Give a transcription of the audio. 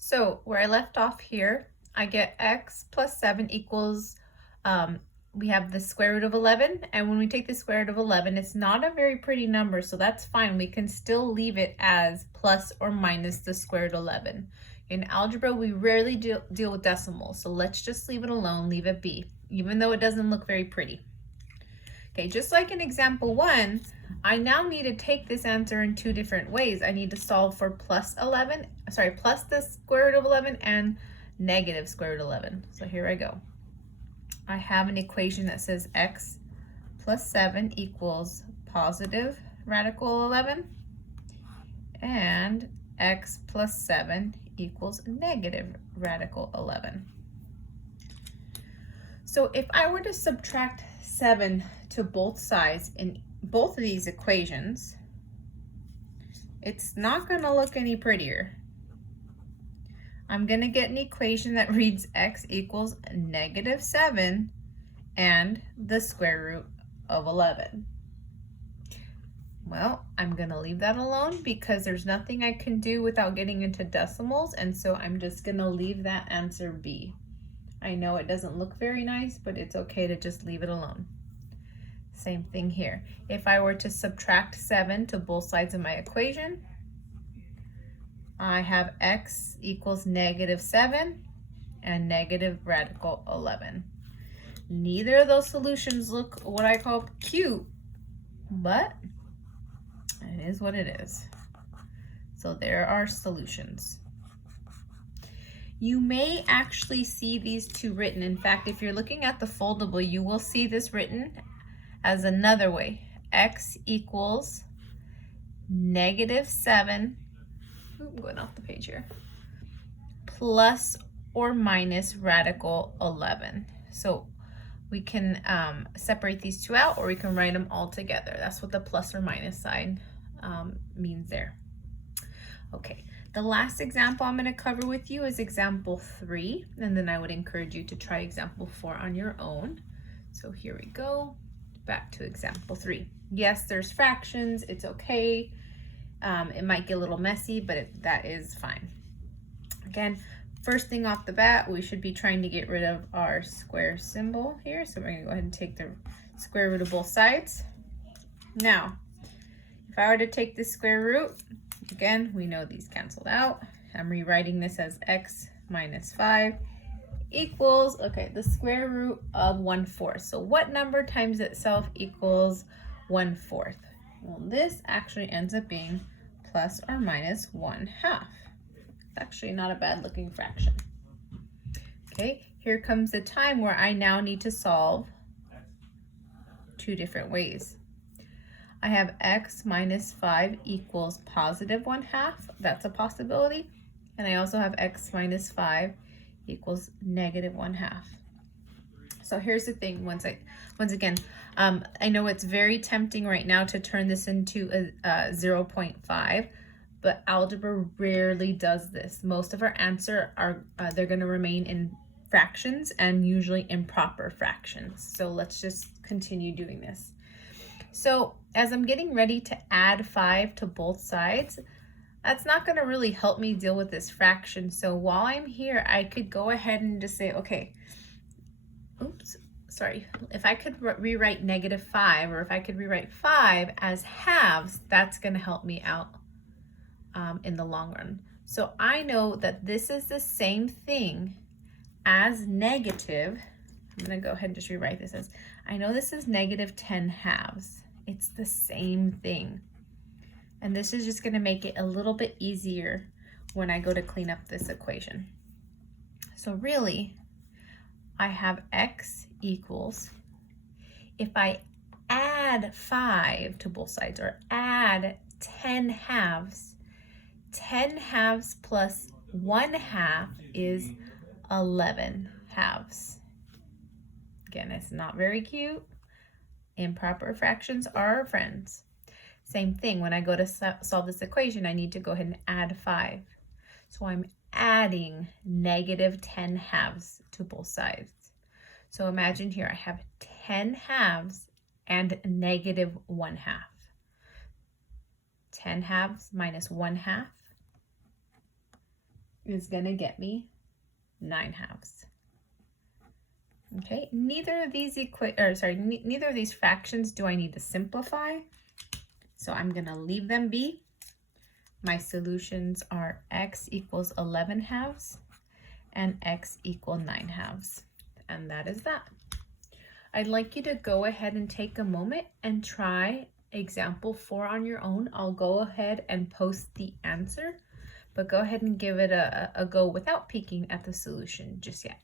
So where I left off here, I get x plus 7 equals, we have the square root of 11, and when we take the square root of 11, it's not a very pretty number, so that's fine. We can still leave it as plus or minus the square root of 11. In algebra, we rarely deal with decimals, so let's just leave it alone, leave it be, even though it doesn't look very pretty. Okay, just like in example 1, I now need to take this answer in two different ways. I need to solve for plus the square root of 11 and negative square root of 11. So here I go. I have an equation that says x plus 7 equals positive radical 11 and x plus 7 equals negative radical 11. So if I were to subtract 7 to both sides in both of these equations, it's not going to look any prettier. I'm going to get an equation that reads x equals negative 7 and the square root of 11. Well, I'm going to leave that alone because there's nothing I can do without getting into decimals, and so I'm just going to leave that answer be. I know it doesn't look very nice, but it's okay to just leave it alone. Same thing here. If I were to subtract 7 to both sides of my equation, I have x equals negative 7 and negative radical 11. Neither of those solutions look what I call cute, but it is what it is. So there are solutions. You may actually see these two written. In fact, if you're looking at the foldable, you will see this written as another way. X equals negative 7, I'm going off the page here, plus or minus radical 11. So we can separate these two out, or we can write them all together. That's what the plus or minus sign means there. Okay, the last example I'm going to cover with you is example 3, and then I would encourage you to try example 4 on your own. So here we go, back to example 3. Yes, there's fractions, it's okay. It might get a little messy, but that is fine. Again, first thing off the bat, we should be trying to get rid of our square symbol here. So we're going to go ahead and take the square root of both sides. Now, if I were to take the square root, again, we know these canceled out. I'm rewriting this as x minus 5 equals, okay, the square root of 1/4. So what number times itself equals 1/4? Well, this actually ends up being plus or minus 1/2. It's actually not a bad looking fraction. Okay, here comes the time where I now need to solve two different ways. I have x minus 5 equals positive 1/2. That's a possibility. And I also have x minus 5 equals negative 1/2. So here's the thing, once again, I know it's very tempting right now to turn this into a 0.5, but algebra rarely does this. Most of our answer are, they're gonna remain in fractions and usually improper fractions. So let's just continue doing this. So as I'm getting ready to add 5 to both sides, that's not going to really help me deal with this fraction. So while I'm here, I could go ahead and just say, okay, if I could rewrite negative 5, or if I could rewrite 5 as halves, that's going to help me out in the long run. So I know that this is the same thing as negative. I'm going to go ahead and just rewrite this as, I know this is negative 10 halves. It's the same thing. And this is just going to make it a little bit easier when I go to clean up this equation. So really, I have x equals, if I add 5 to both sides, or add 10 halves plus 1/2 is 11 halves. Again, it's not very cute. Improper fractions are our friends. Same thing, when I go to solve this equation, I need to go ahead and add 5. So I'm adding negative 10 halves to both sides. So imagine here I have 10 halves and negative 1/2. 10 halves minus 1/2 is going to get me 9/2. Okay, neither of these neither of these fractions do I need to simplify. So I'm going to leave them be. My solutions are x equals 11/2 and x equal 9/2. And that is that. I'd like you to go ahead and take a moment and try example 4 on your own. I'll go ahead and post the answer, but go ahead and give it a go without peeking at the solution just yet.